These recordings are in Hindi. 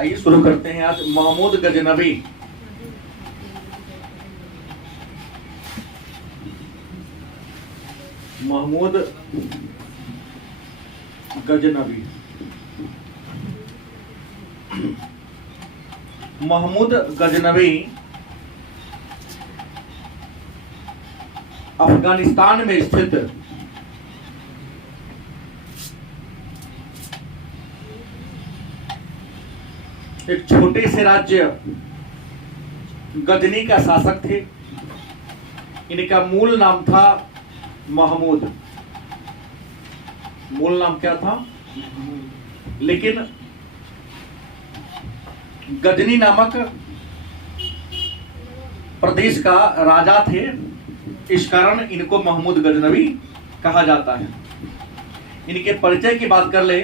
आइए शुरू करते हैं आज महमूद गजनवी। महमूद गजनवी। महमूद गजनवी अफगानिस्तान में स्थित एक छोटे से राज्य गजनी का शासक थे। इनका मूल नाम था महमूद। मूल नाम क्या था? लेकिन गजनी नामक प्रदेश का राजा थे, इस कारण इनको महमूद गजनवी कहा जाता है। इनके परिचय की बात कर ले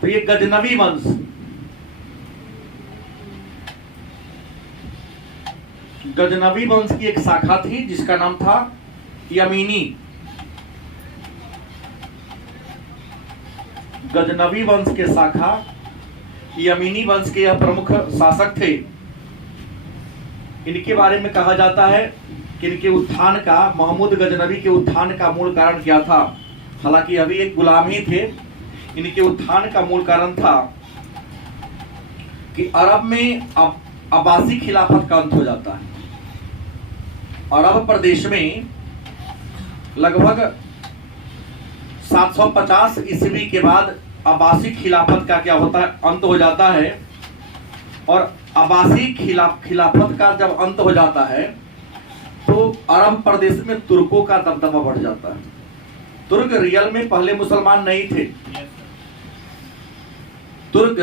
तो ये गजनवी वंश गजनवी वंश की एक शाखा थी जिसका नाम था यमीनी। गजनवी वंश के शाखा यमीनी वंश के यह प्रमुख शासक थे। इनके बारे में कहा जाता है कि इनके उत्थान का, महमूद गजनवी के उत्थान का मूल कारण क्या था? हालांकि अभी एक गुलाम ही थे। इनके उत्थान का मूल कारण था कि अरब में अब्बासी खिलाफत का अंत हो जाता है। अरब प्रदेश में लगभग 750 ईस्वी के बाद अब्बासी खिलाफत का क्या होता है? अंत हो जाता है। और अब्बासी खिलाफत का जब अंत हो जाता है तो अरब प्रदेश में तुर्कों का दबदबा बढ़ जाता है। तुर्क रियल में पहले मुसलमान नहीं थे। तुर्क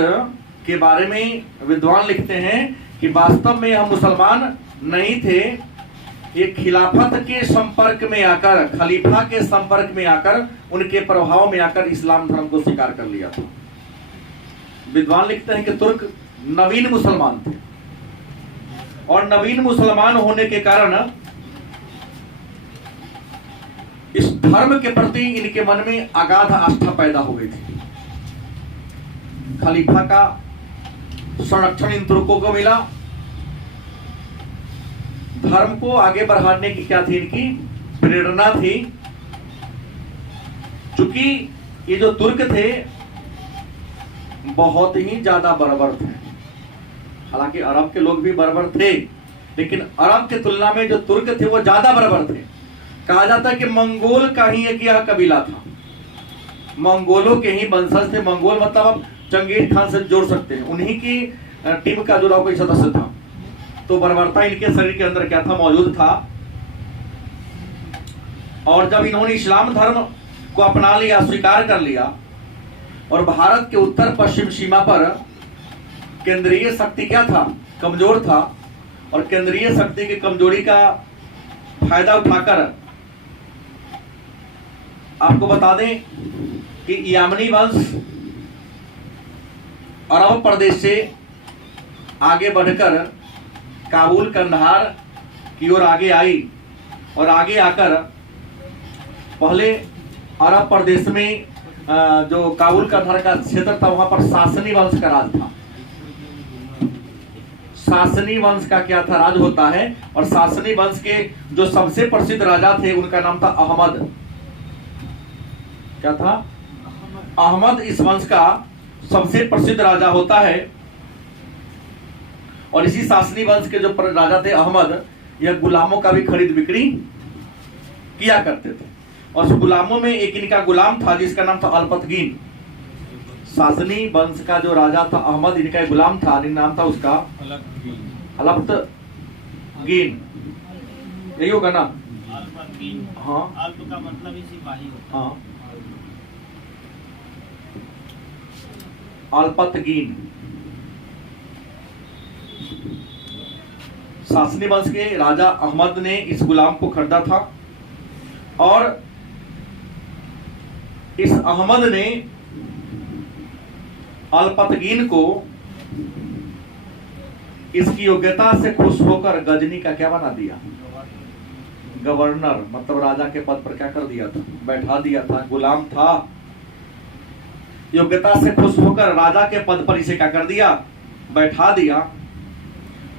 के बारे में विद्वान लिखते हैं कि वास्तव में हम मुसलमान नहीं थे। ये खिलाफत के संपर्क में आकर, खलीफा के संपर्क में आकर, उनके प्रभाव में आकर इस्लाम धर्म को स्वीकार कर लिया था। विद्वान लिखते हैं कि तुर्क नवीन मुसलमान थे और नवीन मुसलमान होने के कारण इस धर्म के प्रति इनके मन में अगाध आस्था पैदा हो गई थी। खलीफा का संरक्षण इन तुर्कों को मिला। धर्म को आगे बढ़ाने की क्या थी? इनकी प्रेरणा थी। चूंकि ये जो तुर्क थे बहुत ही ज्यादा बर्बर थे। हालांकि अरब के लोग भी बर्बर थे, लेकिन अरब की तुलना में जो तुर्क थे वो ज्यादा बर्बर थे। कहा जाता है कि मंगोल का ही एक यह कबीला था। मंगोलों के ही वंशज थे। मंगोल मतलब आप चंगेज खान से जोड़ सकते हैं। उन्हीं की टीम का जुड़ा कोई सदस्य था। तो बर्बरता इनके शरीर के अंदर क्या था? मौजूद था। और जब इन्होंने इस्लाम धर्म को अपना लिया, स्वीकार कर लिया, और भारत के उत्तर पश्चिम सीमा पर केंद्रीय शक्ति क्या था? कमजोर था। और केंद्रीय शक्ति की कमजोरी का फायदा उठाकर आपको बता दें कि यामनी वंश अरब प्रदेश से आगे बढ़कर काबुल, कंधार की ओर आगे आई और आगे आकर पहले अरब प्रदेश में जो काबुल, कंधार का क्षेत्र था वहां पर सासनी वंश का राज था। सासनी वंश का क्या था? राज होता है। और सासनी वंश के जो सबसे प्रसिद्ध राजा थे उनका नाम था अहमद। क्या था? अहमद इस वंश का सबसे प्रसिद्ध राजा होता है। और इसी सासनी वंश के जो राजा थे अहमद, यह गुलामों का भी खरीद बिक्री किया करते थे। और उस गुलामों में एक इनका गुलाम था जिसका नाम था अल्पतगीन। सासनी वंश का जो राजा था अहमद, इनका एक गुलाम था, नाम था उसका अल्पतगीन। यही होगा ना? हाँ, अल्प का मतलब ही सिपाही होता है। हाँ, अल्पतगीन। सासनी वंश के राजा अहमद ने इस गुलाम को खरीदा था। और इस अहमद ने अल्पतगीन को इसकी योग्यता से खुश होकर गजनी का क्या बना दिया? गवर्नर, मतलब राजा के पद पर क्या कर दिया था? बैठा दिया था। गुलाम था। योग्यता से खुश होकर राजा के पद पर इसे क्या कर दिया, बैठा दिया।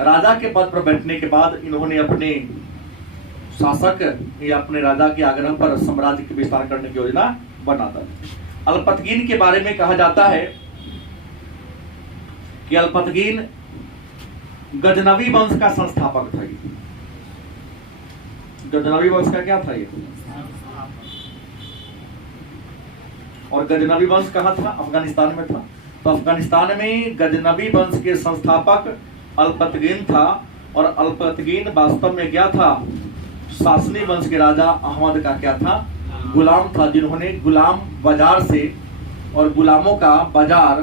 राजा के पद पर बैठने के बाद इन्होंने अपने शासक या अपने राजा के आग्रह पर साम्राज्य के विस्तार करने की योजना बना दी। अल्पतगीन के बारे में कहा जाता है कि अल्पतगीन गजनवी वंश का संस्थापक था। गजनवी वंश का क्या था ये? और गजनवी वंश कहाँ था? अफगानिस्तान में था। तो अफगानिस्तान में गजनवी वंश के संस्थापक अल्पतगीन था। और अल्पतगीन वास्तव में क्या था? सासनी वंश के राजा अहमद का क्या था? गुलाम था, जिन्होंने गुलाम बाजार से, और गुलामों का बाजार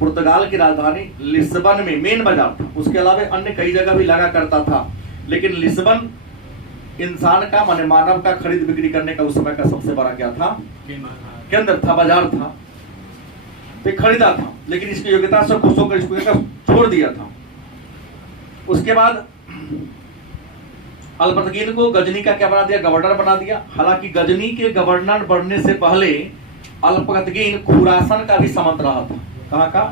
पुर्तगाल की राजधानी लिस्बन में मेन बाजार था। उसके अलावा अन्य कई जगह भी लगा करता था, लेकिन लिस्बन इंसान का माने मानव का खरीद बिक्री करने का उस समय का सबसे बड़ा क्या था? केंद्र था, बाजार था। तो खरीदा था, लेकिन इसकी योग्यता से खुश होकर इसको छोड़ दिया था। उसके बाद अल्पतगीन को गजनी का क्या बना दिया? गवर्नर बना दिया। हालांकि गजनी के गवर्नर बनने से पहले अल्पतगीन खुरासन का भी सामंत रहा था। कहाँ का?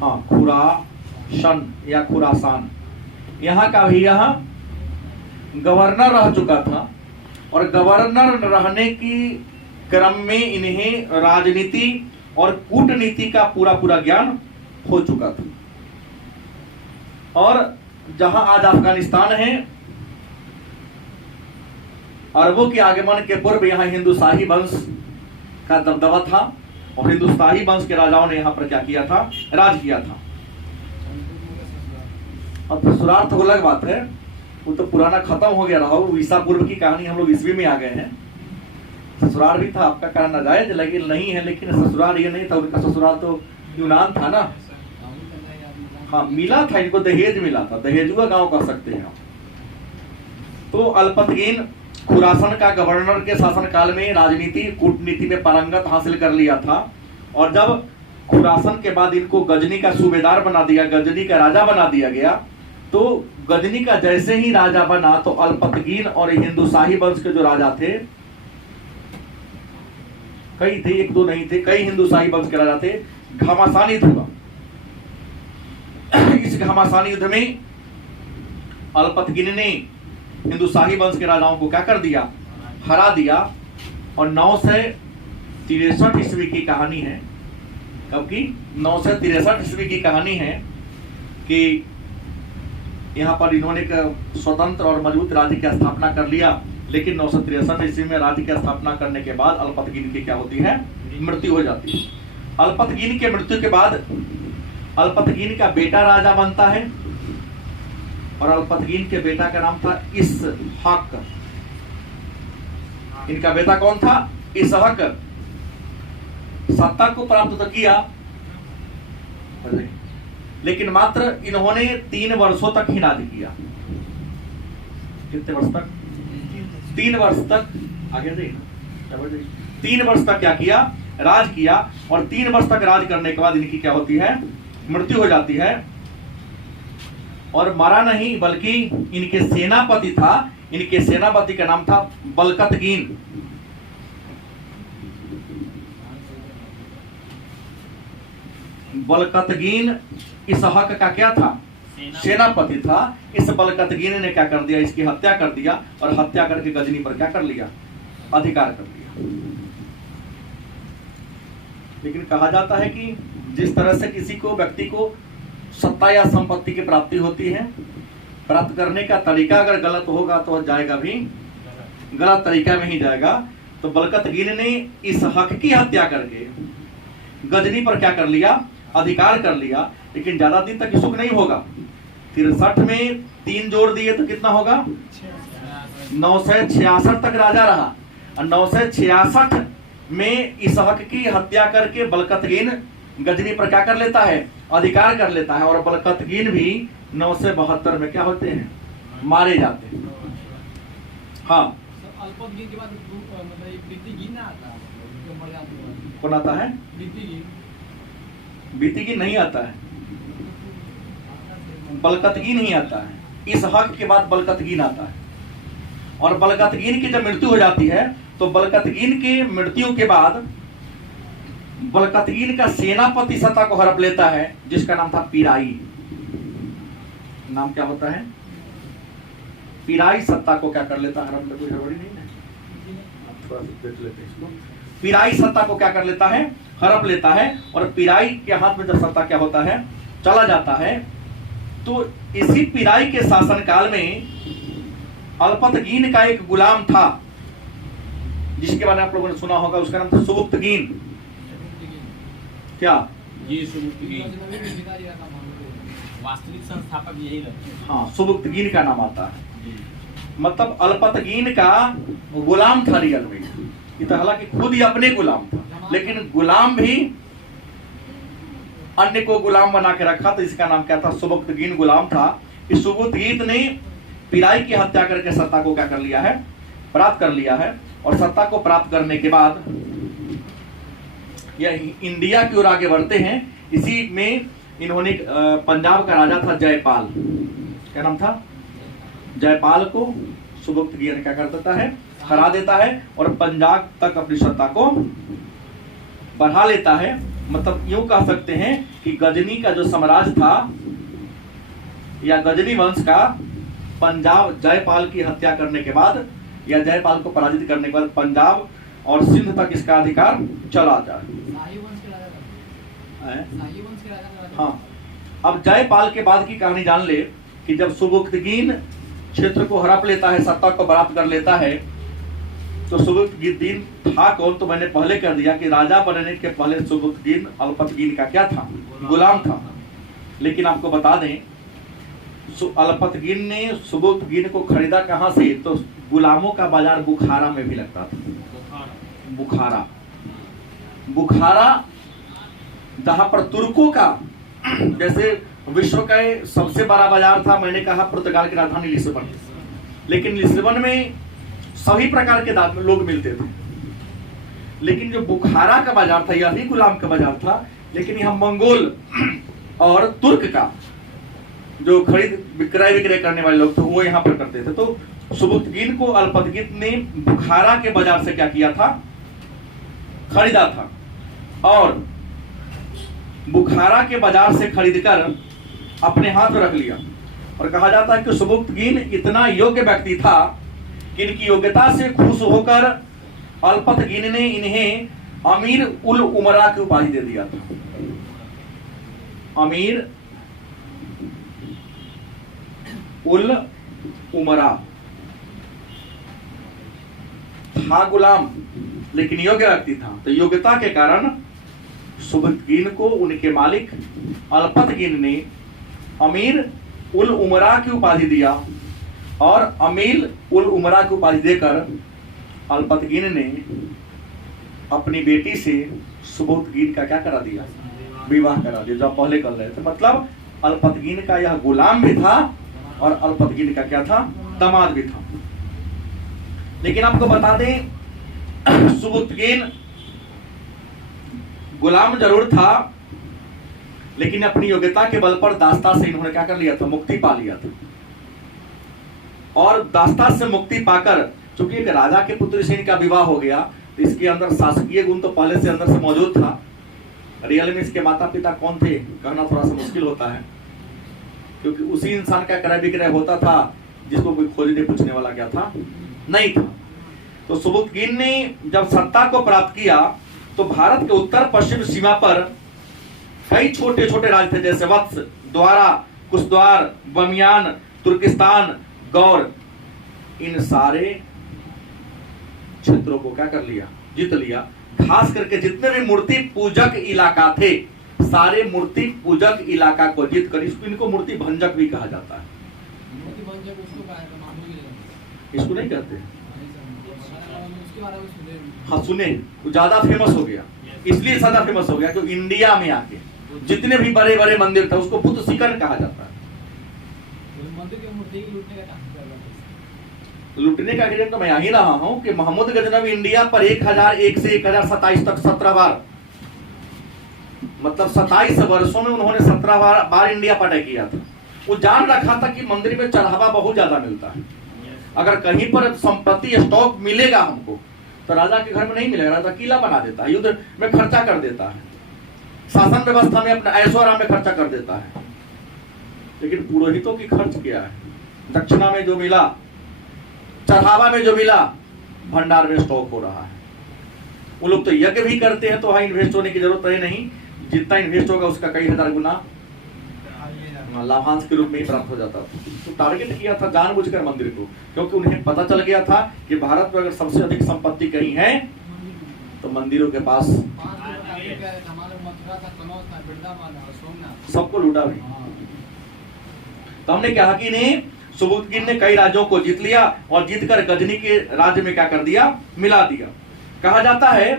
हाँ, खुरासन या खुरासान, यहाँ का भी यह गवर्नर रह चुका था। और गवर्नर रहने की क्रम में इन्हें राजनीति और कूटनीति का पूरा पूरा ज्ञान हो चुका था। और जहां आज अफगानिस्तान है, अरबों के आगमन के पूर्व यहाँ हिंदुशाही वंश का दबदबा था। और हिंदुशाही वंश के राजाओं ने यहाँ पर क्या किया था? राज किया था। अब ससुराल तो अलग बात है, वो तो पुराना खत्म हो गया रहा। ईसा पूर्व की कहानी, हम लोग ईस्वी में आ गए हैं। ससुराल भी था, आपका कहना नाजायज लेकिन नहीं है, लेकिन ससुराल ये नहीं था। उनका ससुराल तो यूनान था ना। हाँ, मिला था, इनको दहेज मिला था, दहेजुआ गांव कह सकते हैं। तो अल्पतगीन खुरासन का गवर्नर के शासनकाल में राजनीति कूटनीति में पारंगत हासिल कर लिया था। और जब खुरासन के बाद इनको गजनी का सूबेदार बना दिया, गजनी का राजा बना दिया गया, तो गजनी का जैसे ही राजा बना तो अल्पतगीन और हिंदुशाही वंश के जो राजा थे, कई थे, एक दो नहीं थे, कई हिंदुशाही वंश के राजा थे, घमासान युद्ध हुआ। इस घमासान युद्ध में अल्पतगीन ने हिंदुशाही वंश के राजाओं को क्या कर दिया? हरा दिया। और 963 ईस्वी की कहानी है। कब की? 963 ईस्वी की कहानी है कि यहाँ पर इन्होंने एक स्वतंत्र और मजबूत राज्य की स्थापना कर लिया। लेकिन 963 ईस्वी में राज्य की स्थापना करने के बाद अल्पतगीन की क्या होती है? मृत्यु हो जाती है। अल्पतगीन के मृत्यु के बाद अल्पतगीन का बेटा राजा बनता है। और अल्पतगीन के बेटा का नाम था इसहक। इनका बेटा कौन था? इसहक। सत्ता को प्राप्त तो किया, लेकिन मात्र इन्होंने 3 वर्षों तक ही राज किया। कितने वर्ष तक? 3 वर्ष तक। आगे जाइए। 3 वर्ष तक क्या किया? राज किया। और 3 वर्ष तक राज करने के बाद इनकी क्या होती है? मृत्यु हो जाती है। और मरा नहीं, बल्कि इनके सेनापति था, इनके सेनापति का नाम था बलकतगीन। बलकतगीन इसहक का क्या था? सेनापति था। इस बलकतगीन ने क्या कर दिया? इसकी हत्या कर दिया। और हत्या करके गजनी पर क्या कर लिया? अधिकार कर लिया। लेकिन कहा जाता है कि जिस तरह से किसी को, व्यक्ति को सत्ता या संपत्ति की प्राप्ति होती है, प्राप्त करने का तरीका अगर गलत होगा तो जाएगा भी गलत तरीका में ही जाएगा। तो बलकतगीन ने इस हक की हत्या करके गजनी पर क्या कर लिया? अधिकार कर लिया। लेकिन ज्यादा दिन तक सुख नहीं होगा। 63 में 3 जोड़ दिए तो कितना होगा? 966 तक राजा रहा। और 966 में इसहक की हत्या करके बलकतगीन गजनी पर क्या कर लेता है? अधिकार कर लेता है। और बलकतगीन भी 972 में क्या होते हैं? मारे जाते हैं। हाँ, अल्पतगीन के बाद मतलब बीतीगीन आता है, जो मर जाते हैं। कौन आता है? बीतीगीन नहीं आता है, बलकतगीन ही आता है। इस हक के बाद बलकतगीन आता है। और बलकतगीन की जब मृत्यु हो जाती है तो बलकतगीन के मृत्यु के बाद बलकतगीन का सेनापति सत्ता को हड़प लेता है, जिसका नाम था पिराई। नाम क्या होता है? पिराई सत्ता को क्या कर लेता है? हड़प, कोई गड़बड़ी नहीं है, थोड़ा सा देख लेते हैं इसको। पिराई सत्ता को क्या कर लेता है? हड़प लेता है। और पिराई के हाथ में जब सत्ता क्या होता है, चला जाता है, तो इसी पिराई के शासनकाल में अल्पतगीन का एक गुलाम था, जिसके बारे में आप लोगों ने सुना होगा, उसका नाम था सुबुक्तगीन। क्या? जी, सुबुक्तगीन वास्तविक संस्थापक यही रहते हैं। हाँ, सुबुक्तगीन का नाम आता है। मतलब अल्पतगीन का गुलाम था रियल में। ये तो हालांकि खुद ही अपने गुलाम था, लेकिन गुलाम भी अन्य को गुलाम बना के रखा, तो इसका नाम क्या था? सुबुक्तगीन गुलाम था। इस सुबुक्तगीन ने पिराई की हत्या करके सत्ता को क्या कर लिया है? प्राप्त कर लिया है। और सत्ता को प्राप्त करने के बाद यह इंडिया की ओर आगे बढ़ते हैं। इसी में इन्होंने पंजाब का राजा था जयपाल, क्या नाम था? जयपाल को सुबुक्तगीन क्या कर देता है? हरा देता है और पंजाब तक अपनी सत्ता को बढ़ा लेता है। मतलब यूं कह सकते हैं कि गजनी का जो साम्राज्य था या गजनी वंश का, पंजाब जयपाल की हत्या करने के बाद या जयपाल को पराजित करने के बाद पंजाब और सिंध तक इसका अधिकार चला जाए। हाँ, अब जयपाल के बाद की कहानी जान ले कि जब सुबुक्तगीन क्षेत्र को हड़प लेता है, सत्ता को प्राप्त कर लेता है, तो सुबुक्तगीन था कौन? तो मैंने पहले कह दिया कि राजा बनने के पहले सुबुक्तगीन अल्पतगीन का क्या था? गुलाम था। लेकिन आपको बता दें, अल्पतगीन ने सुबुक्तगीन को खरीदा कहां से? तो गुलामों का बाजार बुखारा में भी लगता था। बुखारा जहां पर तुर्कों का, जैसे विश्व का सबसे बड़ा बाजार था, मैंने कहा पुर्तगाल की राजधानी लिस्बन, लेकिन लिस्बन में सभी प्रकार के लोग मिलते थे। लेकिन जो बुखारा का बाजार था, यह भी गुलाम का बाजार था, लेकिन यहाँ मंगोल और तुर्क का जो खरीद विक्रय करने वाले लोग थे, वो यहाँ पर करते थे। तो सुबुक्तगीन को अल्पतगीन ने बुखारा के बाजार से क्या किया था? खरीदा था। और बुखारा के बाजार से खरीदकर अपने हाथ में रख लिया। और कहा जाता है कि सुबुक्तगीन इतना योग्य व्यक्ति था कि इनकी योग्यता से खुश होकर अल्पतगीन ने इन्हें अमीर उल उमरा की उपाधि दे दिया था। अमीर उल उमरा था गुलाम, लेकिन योग्य व्यक्ति था। तो योग्यता के कारण सुबुक्तगीन को उनके मालिक अल्पतगीन ने अमीर उल उमरा की उपाधि दिया। और अमीर उल उमरा की उपाधि देकर अल्पतगीन ने अपनी बेटी से सुबुक्तगीन का क्या करा दिया? विवाह करा दिया, जो पहले कर रहे थे। मतलब अल्पतगीन का यह गुलाम भी था और अल्पतगीन का क्या था? दामाद भी था। लेकिन आपको बता दें, सुबुक्तगीन गुलाम जरूर था, लेकिन अपनी योग्यता के बल पर दास्ता से इन्होंने क्या कर लिया था? मुक्ति पा लिया था। और दास्ता से मुक्ति पाकर, चूंकि एक राजा के पुत्र से इनका विवाह हो गया, तो इसके अंदर शासकीय गुण तो पहले से अंदर से मौजूद था। रियल में इसके माता पिता कौन थे कहना थोड़ा सा मुश्किल होता है, क्योंकि उसी इंसान का क्रय विक्रय होता था जिसको कोई खोजने पूछने वाला क्या था? नहीं था। तो सुबुक्तगीन ने जब सत्ता को प्राप्त किया, तो भारत के उत्तर पश्चिम सीमा पर कई छोटे छोटे राज्य थे, जैसे वत्स, द्वारा, कुशद्वार, बमियान, तुर्किस्तान, गौर। इन सारे क्षेत्रों को क्या कर लिया? जीत लिया। खास करके जितने भी मूर्ति पूजक इलाका थे, सारे मूर्ति पूजक इलाका को जीत कर, इनको मूर्ति भंजक भी कहा जाता है। इसको नहीं कहते? हाँ सुने, ज्यादा फेमस हो गया, इसलिए ज्यादा फेमस हो गया क्योंकि इंडिया में आके जितने भी बड़े बड़े मंदिर थे उसको बुद्ध शिखर कहा जाता है। लूटने का क्रिया तो मैं यही रहा हूं कि मोहम्मद गजनवी इंडिया पर 1001 से 1027 तक 17 बार, मतलब 27 वर्षों में उन्होंने 17 बार इंडिया पर अटैक किया था। वो जान रखा था कि मंदिर में चढ़ावा बहुत ज्यादा मिलता है, अगर कहीं पर संपत्ति स्टॉक मिलेगा हमको तो राजा के घर में नहीं मिलेगा, राजा किला बना देता है, युद्ध में खर्चा कर देता है, शासन व्यवस्था में अपने ऐशो आराम में खर्चा कर देता है। लेकिन पुरोहितों की खर्च क्या है? दक्षिणा में जो मिला, चढ़ावा में जो मिला, भंडार में स्टॉक हो रहा है। वो लोग तो यज्ञ भी करते हैं तो वहां इन्वेस्ट होने की जरूरत है नहीं, जितना इन्वेस्ट होगा उसका कई हजार गुना लाभांश के रूप में ही प्राप्त हो जाता था। तो टारगेट किया था जानबूझकर मंदिर को, क्योंकि उन्हें पता चल गया था कि भारत में अगर सबसे अधिक संपत्ति कहीं है तो मंदिरों के पास। सबको लूटा भी। तो हमने कहा कि नहीं, सुबुक्तगिन ने कई राज्यों को जीत लिया और जीतकर गजनी के राज्य में क्या कर दिया, मिला दिया। कहा जाता है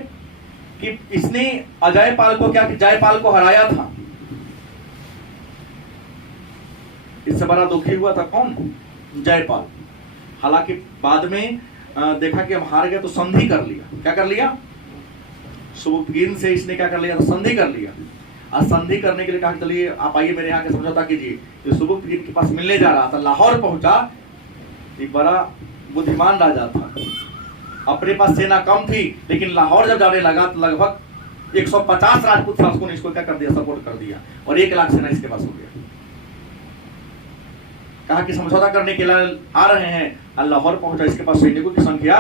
कि इसने अजयपाल को क्या, जयपाल को हराया था। इससे बड़ा दुखी हुआ था कौन? जयपाल। हालांकि बाद में देखा कि हम हार गए तो संधि कर लिया। क्या कर लिया? सुबुक्तगिन से इसने क्या कर लिया? संधि कर लिया। और संधि करने के लिए कहा चलिए आप आइए मेरे यहाँ के समझौता कीजिए। तो सुबुक्तगिन के पास मिलने जा रहा था, लाहौर पहुंचा। एक बड़ा बुद्धिमान राजा था, अपने पास सेना कम थी, लेकिन लाहौर जब जाने लगा तो लगभग 150 राजपूत शासकों ने इसको क्या कर दिया, सपोर्ट कर दिया और 1 लाख सेना इसके पास हो गया। कहा कि समझौता करने के लिए आ रहे हैं, और लाहौर पहुंचा, इसके पास सैनिकों की संख्या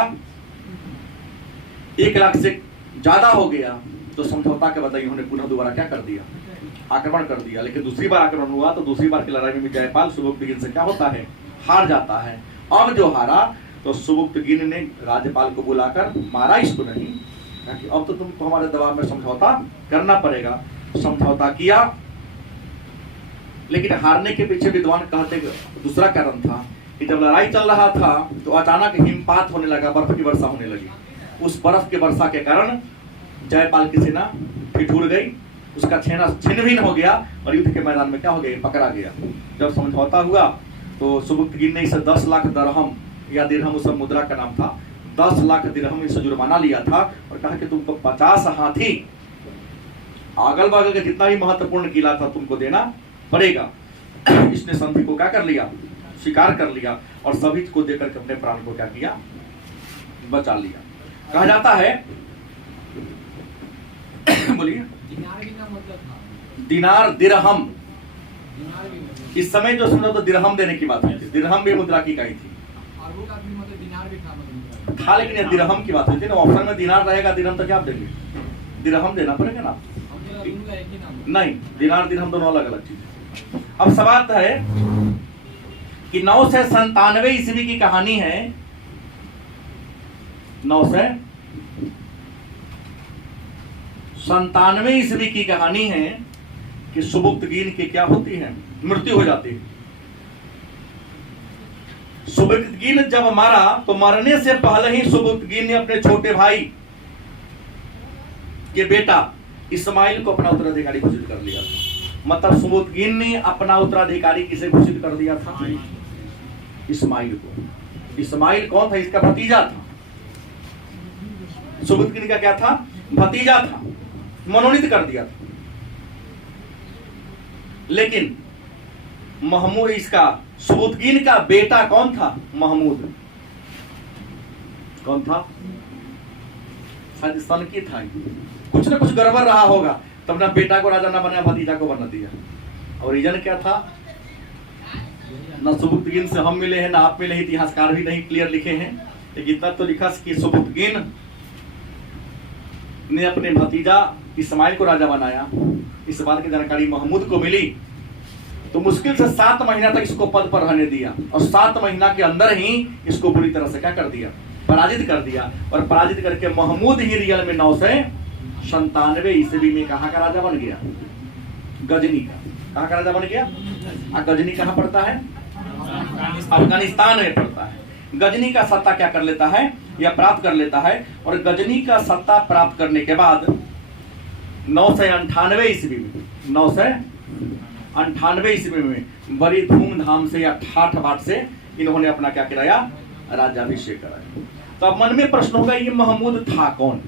1 लाख से ज्यादा हो गया। तो समझौता के बदले इन्होंने पुनः दोबारा क्या कर दिया, आक्रमण कर दिया। लेकिन दूसरी बार आक्रमण हुआ तो दूसरी बार की लड़ाई में जयपाल सुबुक्तगिन से क्या होता है, हार जाता है। अब जो हारा तो सुबुक्तगिन ने राज्यपाल को बुलाकर मारा इसको नहीं, कि अब तो तुमको हमारे दबाव में समझौता करना पड़ेगा। समझौता किया, लेकिन हारने के पीछे विद्वान कहते दूसरा कारण था कि जब लड़ाई चल रहा था तो अचानक हिमपात होने लगा, बर्फ की वर्षा होने लगी। उस बर्फ की वर्षा के कारण जयपाल की सेना ठिठुर गई, उसका सेना छिन्न भिन्न हो गया और युद्ध के मैदान में क्या हो गया, पकड़ा गया। जब समझौता हुआ तो सुबुक्तगिन ने इसे 10 लाख दरहम या दिरहम, उस मुद्रा का नाम था, 10 लाख दिरहम इसे जुर्माना लिया था और कहा कि तुमको 50 हाथी, अगल बगल के जितना भी महत्वपूर्ण किला था तुमको देना पड़ेगा। इसने संधि को क्या कर लिया, स्वीकार कर लिया और सभी को देकर के अपने प्राण को क्या किया, बचा लिया। कहा जाता है बोलिए, दिनार दिरहम। इस समय जो समझो तो दिरहम देने की बात हुई थी, दिरहम भी मुद्रा की इकाई थी, था लेकिन ये दिरहम की बात हुई थी ना। ऑप्शन में दिनार रहेगा, दिरहम तो क्या आप देंगे, दिरहम देना पड़ेगा ना। नहीं, दिनार दिरहम दोनों अलग अलग चीज। अब सवाल है कि 997 ईस्वी की कहानी है, 997 ईस्वी की कहानी है कि सुबुक्तगिन की क्या होती है, मृत्यु हो जाती है। सुबुक्तगिन जब मारा तो मरने से पहले ही सुबुक्तगिन ने अपने छोटे भाई के बेटा इस्माइल को अपना उत्तराधिकारी घोषित कर लिया था। मतलब सुबुक्तगिन ने अपना उत्तराधिकारी किसे घोषित कर दिया था, इस्माइल को। इस्माइल कौन था, इसका भतीजा था। सुबुक्तगिन का क्या था, भतीजा था, मनोनीत कर दिया था। लेकिन महमूद, इसका सुबुक्तगिन का बेटा कौन था, महमूद। कौन था, शायद सनकी था, कुछ ना कुछ गड़बड़ रहा होगा, तब ना बेटा को राजा ना बनाया, भतीजा को बना दिया। और रीजन क्या था, ना सुबुक्तगिन से हम मिले हैं ना आप मिले हैं, इतिहासकार भी नहीं क्लियर लिखे हैं, लेकिन इतना तो लिखा कि सुबुक्तगिन ने अपने भतीजा इस्माइल को राजा बनाया। इस बात की जानकारी महमूद को मिली तो मुश्किल से 7 महीना तक इसको पद पर रहने दिया और 7 महीना के अंदर ही इसको बुरी तरह से क्या कर दिया, पराजित कर दिया। और पराजित करके महमूद ही रियल में 997 ईस्वी में कहाँ का राजा बन गया, गजनी का। कहाँ का राजा बन गया, गजनी कहाँ पड़ता है, अफगानिस्तान में पड़ता है। गजनी का सत्ता क्या कर लेता है, या प्राप्त कर लेता है। और गजनी का सत्ता प्राप्त करने के बाद 998 ईस्वी में, 998 ईस्वी में बड़ी धूमधाम से या ठाठ बाट से इन्होंने अपना क्या कराया, राज्याभिषेक कराया। तो अब मन में प्रश्न होगा, ये महमूद था कौन,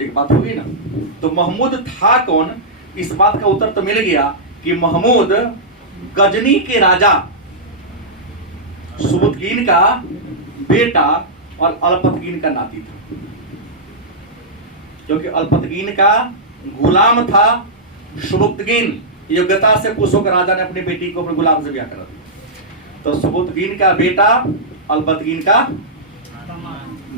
एक बात होगी ना। तो महमूद था कौन, इस बात का उत्तर तो मिल गया कि महमूद गजनी के राजा सुबुक्तगिन का बेटा और अल्पतकीन का नाती था, क्योंकि अल्पतकीन का गुलाम था सुबुक्तगीन। योग्यता से खुश होकर राजा ने अपनी बेटी को अपने गुलाम से ब्याह करा दिया। तो सुबुक्तगीन का बेटा, अल्पतकीन का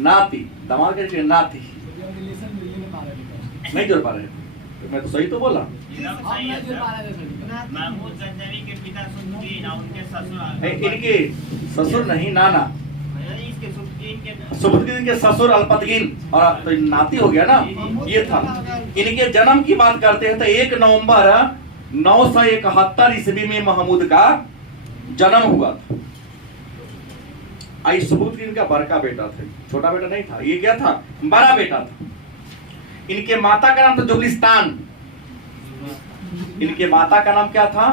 नाती, दामाद के नाती। रिलेशन में ये मारा गया। नहीं जोड़ पा रहे, तो मैं तो सही तो बोला। एकदम सही है सर। महमूद गंजवी के पिता सुबुक्कीन और उनके ससुर इनके ससुर नहीं, नाना। इसके सुबुक्तगीन के ससुर अल्पतकीन, और तो नाती हो गया ना, ये था। इनके जन्म की बात करते हैं तो 1 नवंबर 971 ईस्वी में महमूद का जन्म हुआ था। आई सुबुक्तगीन का बड़का बेटा था, छोटा बेटा नहीं था। ये क्या था? बड़ा बेटा था। इनके माता का नाम था जुबलिस्तान। इनके माता का नाम क्या था?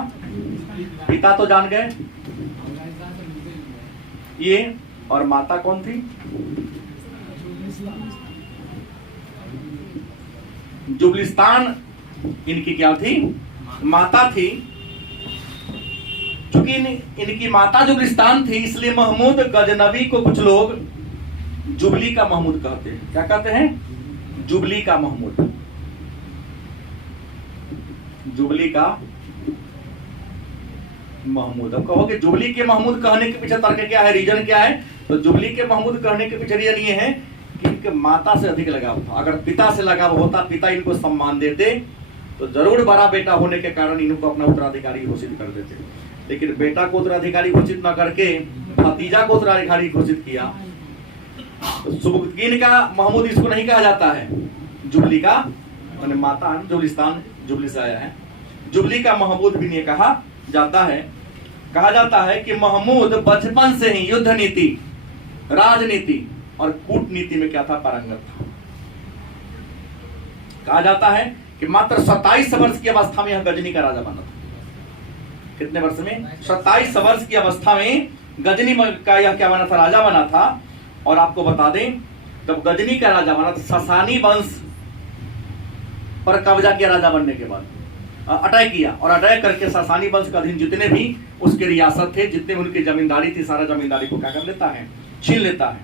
पिता तो जान गए ये, और माता कौन थी? जुबलिस्तान इनकी क्या थी? माता थी। चूंकि इनकी माता जुबलिस्तान थी, इसलिए महमूद गजनवी को कुछ लोग जुबली का महमूद कहते हैं। क्या कहते हैं? जुबली का महमूद। जुबली का महमूद। अब कहोगे जुबली के महमूद कहने के पीछे तर्क क्या है, रीजन क्या है? तो जुबली के महमूद कहने के पीछे रीजन ये है कि इनके माता से अधिक लगाव था। अगर पिता से लगाव होता, पिता इनको सम्मान देते, तो जरूर बड़ा बेटा होने के कारण इनको अपना उत्तराधिकारी घोषित कर देते। लेकिन बेटा को उत्तराधिकारी घोषित न करके भतीजा को उत्तराधिकारी घोषित किया। तो सुबुक्तगीन का महमूद इसको नहीं कहा जाता है। जुबली का मैंने माता जुबलिस्तान, जुबली से आया है। जुबली का महमूद भी नहीं कहा जाता है। कहा जाता है कि महमूद बचपन से ही युद्ध नीति, राजनीति और कूटनीति में क्या था? पारंगत था। कहा जाता है कि मात्र 27 वर्ष की अवस्था में यह गजनी का राजा बना था। कितने वर्ष में? 27 वर्ष की अवस्था में गजनी का यह क्या बना था? राजा बना था। और आपको बता दें, जब गजनी का राजा बना था, ससानी वंश पर कब्जा किया राजा बनने के बाद, अटैक किया, और अटैक करके ससानी वंश के अधीन जितने भी उसके रियासत थे, जितने भी उनकी जमींदारी थी, सारा जमींदारी को क्या कर लेता है? छीन लेता है।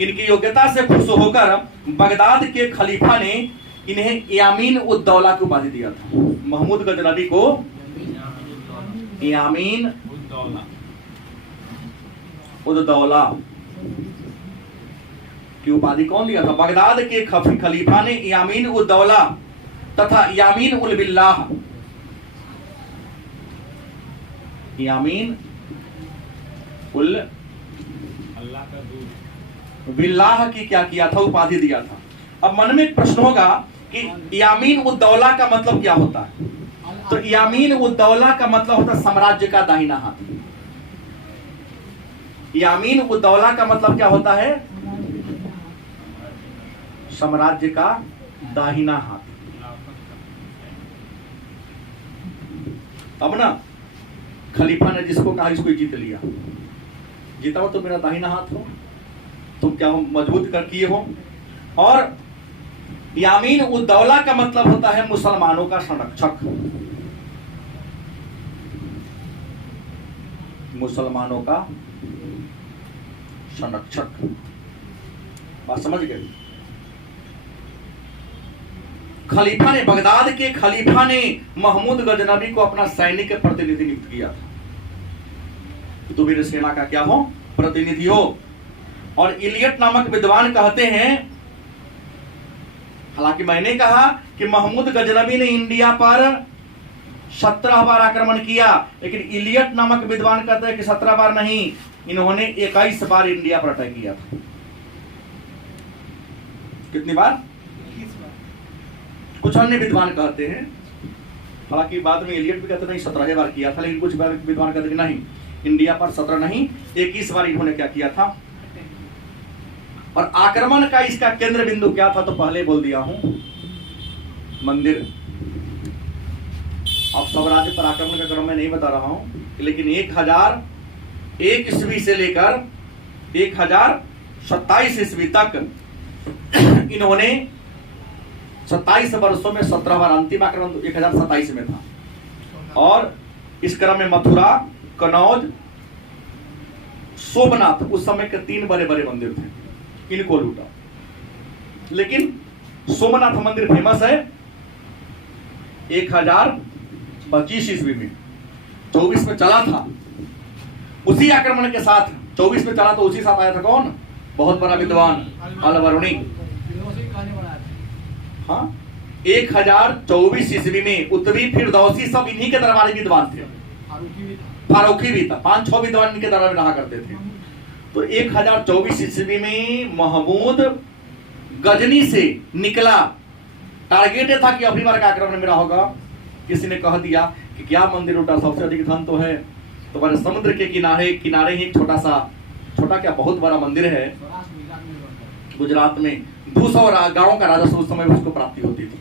इनकी योग्यता से खुश होकर बगदाद के खलीफा ने इन्हें यामीन उद दौला की उपाधि दिया था। महमूद गजनवी को यामीन उद दौला की उपाधि कौन दिया था? बगदाद के खलीफा ने यामीन उद दौला तथा यामीन उल बिल्लाह, यामीन उल बिल्लाह की क्या किया था? उपाधि दिया था। अब मन में एक प्रश्न होगा कि यामीन उद दौला का मतलब क्या होता है? तो यामीन उद दौला का मतलब होता है साम्राज्य का दाहिना हाथ। यामीन उद दौला का मतलब क्या होता है? साम्राज्य का दाहिना हाथ। अब ना खलीफा ने जिसको कहा इसको जीत लिया, जीता हो तो मेरा दाहिना हाथ हो, तुम क्या मजबूत कर किए हो। और यामीन उद दौला का मतलब होता है मुसलमानों का संरक्षक, मुसलमानों का संरक्षक। बात समझ गए? खलीफा ने, बगदाद के खलीफा ने महमूद गजनवी को अपना सैनिक प्रतिनिधि नियुक्त किया था। तो मेरे सेना का क्या हो? प्रतिनिधि हो। और इलियट नामक विद्वान कहते हैं, हालांकि मैंने कहा कि महमूद गजनवी ने इंडिया पर 17 बार आक्रमण किया, लेकिन इलियट नामक विद्वान कहते हैं कि 17 बार नहीं, इन्होंने 21 बार इंडिया पर अटैक किया था। कितनी बार? कुछ अन्य विद्वान कहते हैं, हालांकि बाद में इलियट भी कहते नहीं 17 बार किया था, लेकिन कुछ विद्वान कहते हैं नहीं, इंडिया पर 17 नहीं 21 बार इन्होंने क्या किया था। और आक्रमण का इसका केंद्र बिंदु क्या था? तो पहले बोल दिया हूं, मंदिर। अब सब राज्य पर आक्रमण का क्रम मैं नहीं बता रहा हूं, लेकिन 1001 ईस्वी से लेकर 1027 ईस्वी तक इन्होंने 27 वर्षों में 17 बार, अंतिम आक्रमण 1027 में था। और इस क्रम में मथुरा, कनौज, सोमनाथ, उस समय के 3 बड़े बड़े मंदिर थे। इनको लूटा। लेकिन सोमनाथ मंदिर फेमस है 1025 ईस्वी में, 24 में चला था। उसी आक्रमण के साथ 24 में चला तो उसी साथ आया था कौन? बहुत बड़ा विद्वान अलबरूनी। हाँ, 1024 ईस्वी में उत्तरी फिरदौसी सब इन्हीं के दरबारी विद्वान थे। फारूकी भी था, 5-6 विद्वान इनके दरबार में रहा करते थे। तो 1024 ईस्वी में महमूद गजनी से निकला, टारगेट था कि अगली बार का आक्रमण मेरा होगा। किसी ने कह दिया कि क्या मंदिर उठा, सबसे अधिक धन तो है तुम्हारे समुद्र के किनारे ही छोटा क्या बहुत बड़ा मंदिर है गुजरात में। 200 गांवों का राजस्व उस समय उसको प्राप्ति होती थी।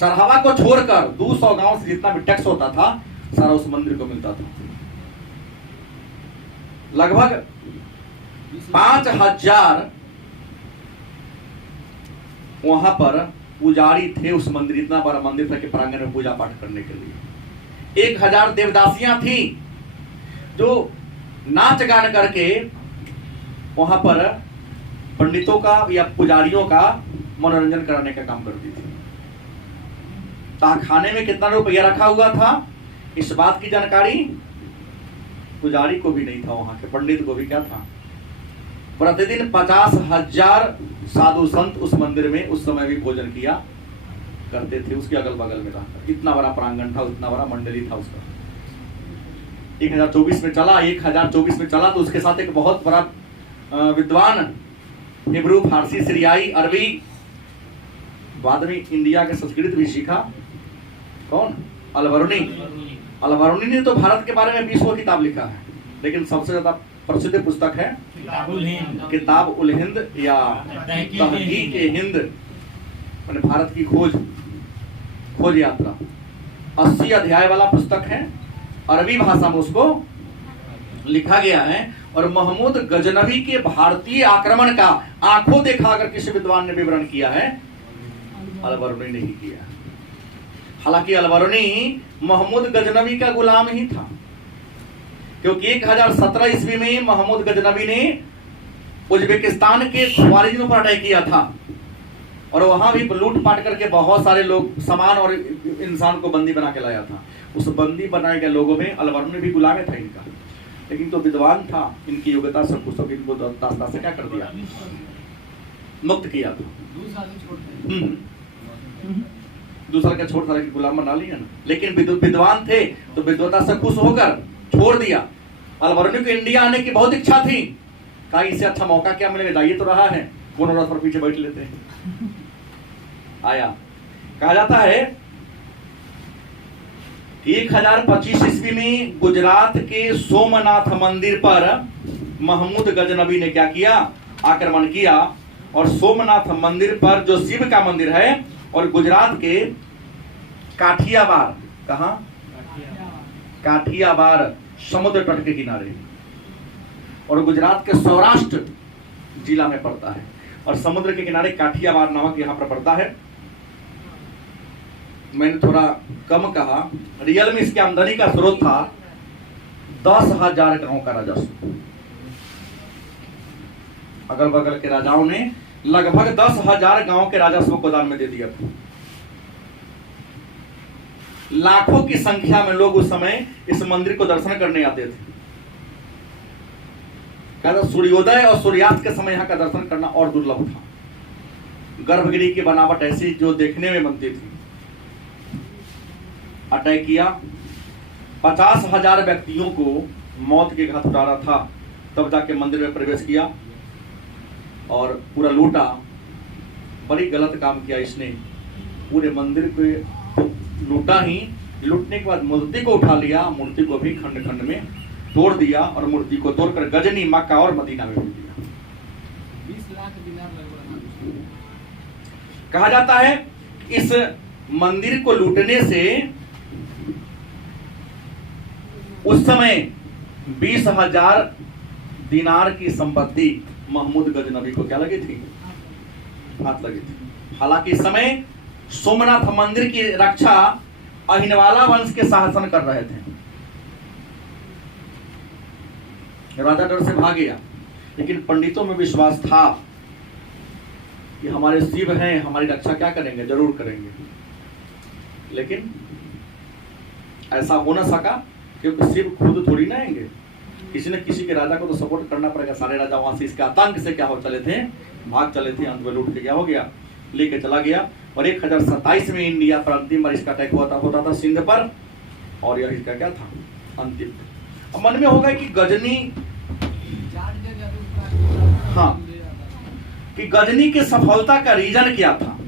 चढ़ावा को छोड़कर 200 गांव से जितना भी टैक्स होता था सारा उस मंदिर को मिलता था। लगभग 5000 वहां पर पुजारी थे। उस मंदिर, इतना बड़ा मंदिर था कि प्रांगण में पूजा पाठ करने के लिए 1000 देवदासियां थी जो नाच गान करके वहां पर पंडितों का या पुजारियों का मनोरंजन कराने का काम करती थी। खाने में कितना रुपया रखा हुआ था इस बात की जानकारी पुजारी को भी नहीं था, वहां के पंडित को भी क्या था। प्रतिदिन 50,000 साधु संत उस मंदिर में उस समय भी भोजन किया करते थे। उसके अगल बगल में रहकर इतना बड़ा प्रांगण था, इतना बड़ा मंडली था उसका। 1024 में चला, 1024 में चला तो उसके साथ एक बहुत बड़ा विद्वान हिब्रू, फारसी, सीरियाई, अरबी, बाद में इंडिया के संस्कृत भी सीखा। कौन? अलबरूनी। अलबरूनी ने तो भारत के बारे में 20 किताब लिखा है, लेकिन सबसे ज्यादा प्रसिद्ध पुस्तक है किताब उल हिंद या तहकीक ए हिंद, माने भारत की खोज यात्रा। 80 अध्याय वाला पुस्तक है, अरबी भाषा में उसको लिखा गया है। और महमूद गजनवी के भारतीय आक्रमण का आंखों देखा अगर किसी विद्वान ने विवरण किया है, अलबरूनी ने ही किया। हालांकि अलबरूनी महमूद गजनवी का गुलाम ही था, क्योंकि 1017 ईस्वी में महमूद गजनवी ने उज्बेकिस्तान के ख्वारिज्म पर अटैक किया था और वहां भी लूटपाट करके बहुत सारे लोग, सामान और इंसान को बंदी बना के लाया था। उस बंदी बनाए गए लोगों में अलबरूनी भी गुलाम था इनका, लेकिन तो विद्वान था, इनकी योग्यता सब कुछ इनको दास्ता से क्या कर दिया, मुक्त किया था। दूसरा क्या छोड़ था, गुलाम बना लिया ना। लेकिन विद्वान थे तो विद्वता से खुश होकर छोड़ दिया। अलबरूनी को इंडिया आने की बहुत इच्छा थी, कहा इससे अच्छा मौका क्या मिलेगा, जाइए तो रहा है, कौन रथ पर पीछे बैठ लेते हैं। आया। कहा जाता है 1025 ईस्वी में गुजरात के सोमनाथ मंदिर पर महमूद गजनवी ने क्या किया, आक्रमण किया। और सोमनाथ मंदिर पर जो शिव का मंदिर है, और गुजरात के काठियावाड़, कहां? काठियावाड़ समुद्र तट के किनारे, और गुजरात के सौराष्ट्र जिला में पड़ता है। और समुद्र के किनारे काठियावाड़ नामक यहां पर पड़ता है। मैंने थोड़ा कम कहा, रियल में इसकी आमदनी का स्रोत था 10,000 गांव का राजस्व। अगल बगल के राजाओं ने लगभग 10,000 गांव के राजस्व को दान में दे दिया था। लाखों की संख्या में लोग उस समय इस मंदिर को दर्शन करने आते थे। कहता सूर्योदय और सूर्यास्त के समय यहाँ का दर्शन करना और दुर्लभ था। गर्भगृह की बनावट ऐसी जो देखने में बनती थी। अटैक किया, 50,000 व्यक्तियों को मौत के घाट उतारा था, तब जाके मंदिर में प्रवेश किया और पूरा लूटा। बड़ी गलत काम किया इसने, पूरे मंदिर को लूटा ही, लूटने के बाद मूर्ति को उठा लिया, मूर्ति को भी खंड खंड में तोड़ दिया और मूर्ति को तोड़कर गजनी, मक्का और मदीना में भेज दिया। 20 लाख दिनार लगभग। कहा जाता है इस मंदिर को लूटने से उस समय 20,000 दिनार की संपत्ति महमूद गजनवी को क्या लगी थी, हाथ लगी थी। हालांकि इस समय सोमनाथ मंदिर की रक्षा अहिनवाला वंश के शासन कर रहे थे। राजा डर से भाग गया, लेकिन पंडितों में विश्वास था कि हमारे शिव हैं, हमारी रक्षा क्या करेंगे, जरूर करेंगे। लेकिन ऐसा हो ना सका, क्योंकि शिव खुद थोड़ी ना आएंगे, किसी न किसी के राजा को तो सपोर्ट करना पड़ेगा। सारे राजा वहां से इसके आतंक से क्या हो चले थे, भाग चले थे। अंत में लूट के क्या हो गया, लेके चला गया। और 1027 में इंडिया पर अंतिम बार इसका अटैक होता था सिंध पर, और यह इसका क्या था, अंतिम। अब मन में होगा कि गजनी, हाँ, कि गजनी के सफलता का रीजन क्या था।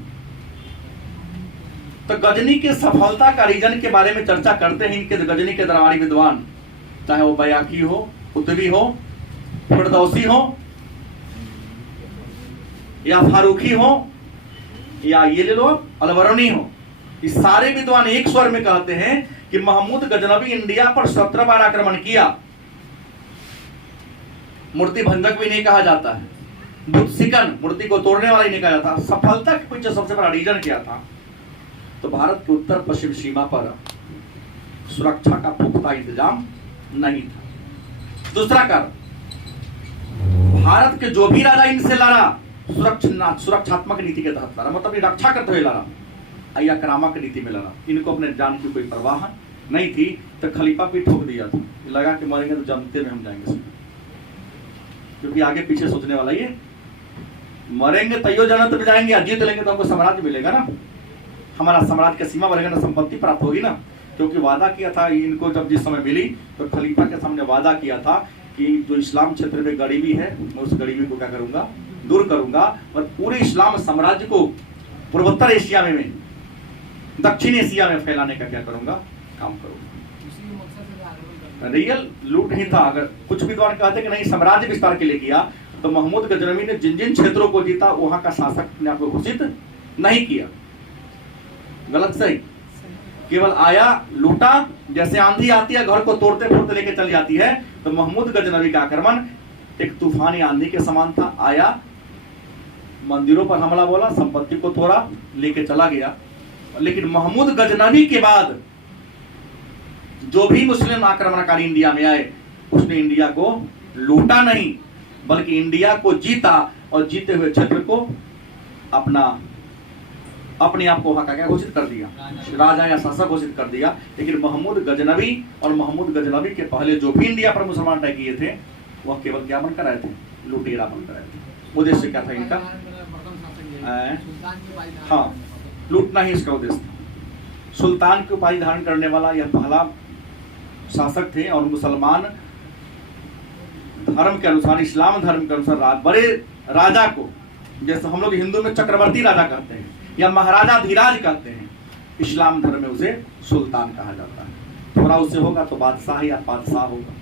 तो गजनी के सफलता का रीजन के बारे में चर्चा करते हैं इनके गजनी के दरबारी विद्वान, चाहे वो बयाकी हो, कुतुबी हो, फिरदौसी हो, या फारूकी हो, या ये ले लो अलवरनी हो। इस सारे विद्वान एक स्वर में कहते हैं कि महमूद गजनवी इंडिया पर 17 बार आक्रमण किया। मूर्ति भंजक भी नहीं कहा जाता है, बुत सिकन, मूर्ति को तोड़ने वाला ही नहीं कहा जाता। सफलता के पीछे सबसे बड़ा रीजन क्या था, तो भारत के उत्तर पश्चिम सीमा पर सुरक्षा का पुख्ता इंतजाम नहीं था। दूसरा कारण, भारत के जो भी राजा इनसे लड़ा सुरक्षात्मक नीति के तहत लड़ा, मतलब रक्षा करते हुए लड़ा, या आक्रामक नीति में लड़ा। इनको अपने जान की कोई परवाह नहीं थी। तो खलीफा भी ठोक दिया था, लगा कि मरेंगे तो जमते में हम जाएंगे, क्योंकि आगे पीछे सोचने वाला ये, मरेंगे तैयो जनत में जाएंगे, जीत लेंगे तो हमको साम्राज्य मिलेगा ना, हमारा साम्राज्य की सीमा बढ़ेगा ना, संपत्ति प्राप्त होगी ना। क्योंकि वादा किया था इनको, जब जिस समय मिली तो खलीफा के सामने वादा किया था कि जो इस्लाम क्षेत्र में गरीबी है, मैं उस गरीबी को क्या करूंगा, दूर करूंगा, और पूरे इस्लाम साम्राज्य को पूर्वोत्तर एशिया में दक्षिण एशिया में फैलाने का क्या करूंगा, काम करूंगा। रियल लूट ही था। अगर कुछ विद्वान कहते कि नहीं, साम्राज्य विस्तार के लिए किया, तो महमूद गजनवी ने जिन जिन क्षेत्रों को जीता वहां का शासक अपने आप को घोषित नहीं किया। गलत सही, केवल आया, लूटा, जैसे आंधी आती है घर को तोड़ते फोड़ते लेके चली जाती है, तो महमूद गजनवी का आक्रमण एक तूफानी आंधी के समान था। आया, मंदिरों पर हमला बोला, संपत्ति को तोड़ा, लेके चला गया। लेकिन महमूद गजनवी के बाद जो भी मुस्लिम आक्रमणकारी इंडिया में आए, उसने इंडिया को लूटा नहीं, बल्कि इंडिया को जीता, और जीते हुए क्षेत्र को अपने आप को वहां का क्या घोषित कर दिया, राजा या शासक घोषित कर दिया। लेकिन महमूद गजनवी और महमूद गजनवी के पहले जो भी इंडिया पर मुसलमान अटैक किए थे, वह केवल क्या बनकर आए थे, लुटेरा बनकर आए थे। उद्देश्य क्या था इनका, हाँ, लूटना ही इसका उद्देश्य था। सुल्तान की उपाधि धारण करने वाला यह पहला शासक थे, और मुसलमान धर्म के अनुसार, इस्लाम धर्म के अनुसार बड़े राजा को, जैसे हम लोग हिंदू में चक्रवर्ती राजा कहते हैं या महाराजा धीराज कहते हैं, इस्लाम धर्म में उसे सुल्तान कहा जाता है। थोड़ा उससे होगा तो बादशाह या बादशाह होगा।